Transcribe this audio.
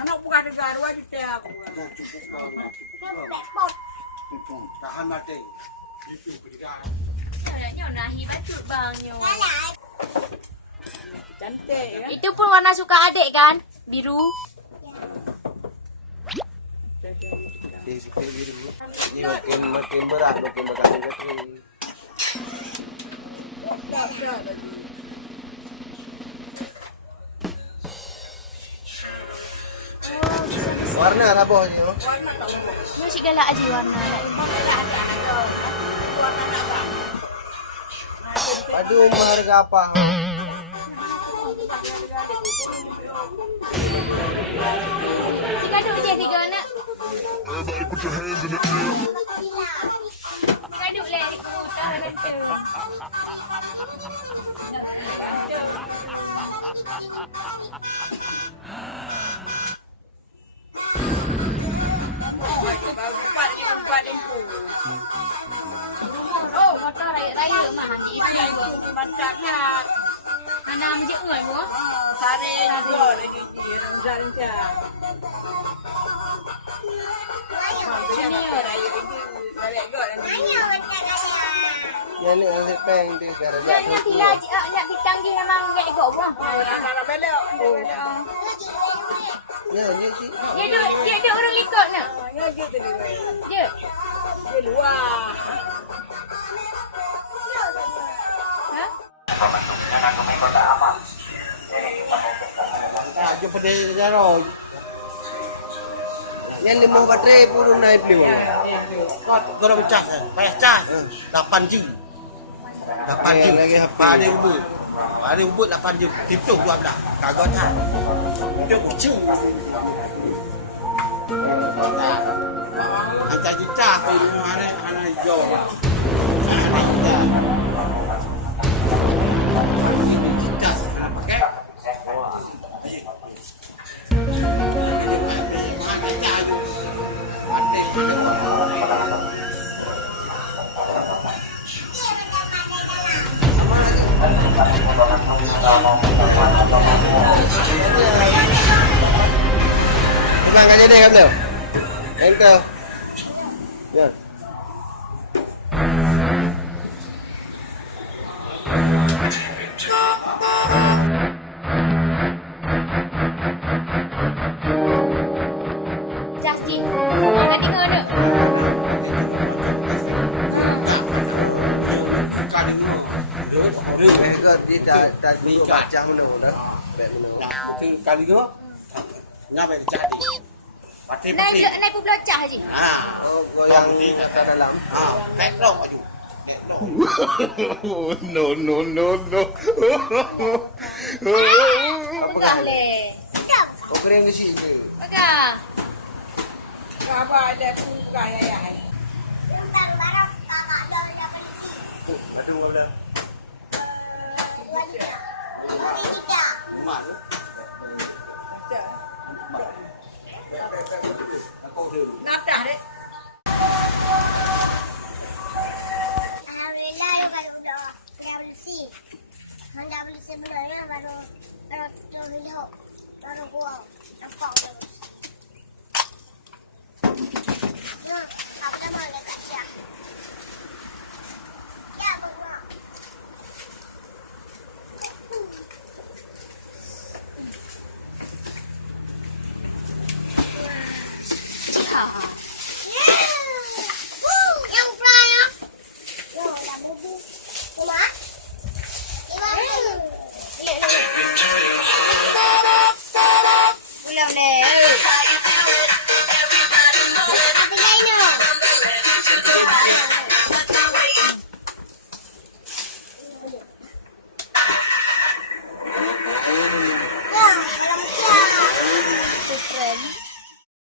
Anak bukan negara wajib saya aku. Tahan mati. Itu berikan. Nyo nahi batu bang nyo. Cantik ya. Itu pun warna suka adik kan? Biru. Sikit biru. Ini makin berat, makin berkali-kali. Warna apa ni? Warna tak mau. Nyo si galak aja warna. Padu harga apa? Tiga duk je tiga nak. Everybody put your hands in the air. Tiga duk le di kota nanti. Oh, motor raya mah nanti ibu. Bantaknya. Mana menje oi bu? Sare juga lagi rencana. Sini ya raya ini. Balik gak nanti. Yang ni ada peng di kerja. Nak tila nak ditanggi memang enggak ikut bu. Anak belok. Ya, ni si. Dia duk urung ikut nak. Ya gitu dia. Dia. Dia luar. Ha? Aja pada jaro. Yang ni mau baterai pun naik beli. Kau dah cas, payah cas. 8G. 8G lagi pada ubud. Pada ubud 8G. Tipu 12. Kagak tak. Dia kucing. Ada juta ke rumah anak hijau. Tenang aja deh kamu. Engkau. Ya. Justin. Nak dengar tak? Mereka tidak baca mana dah. Baik mana. Itu kali tu nyampe jadi. Naik pun belacah je. Oh, goyang di dalam. Petrol maju. No, no, no, no. Pegah le. Oh, kering di sini. Pegah. Apa ada buka ya. Aduh, wala. Mak lu. Nadah deh. Alhamdulillah kalau dah bersih. Dah bersih sebenarnya baru terlihat baru gua nampak dah. Apa nama dia kat siap? Ya, bawa. Ha.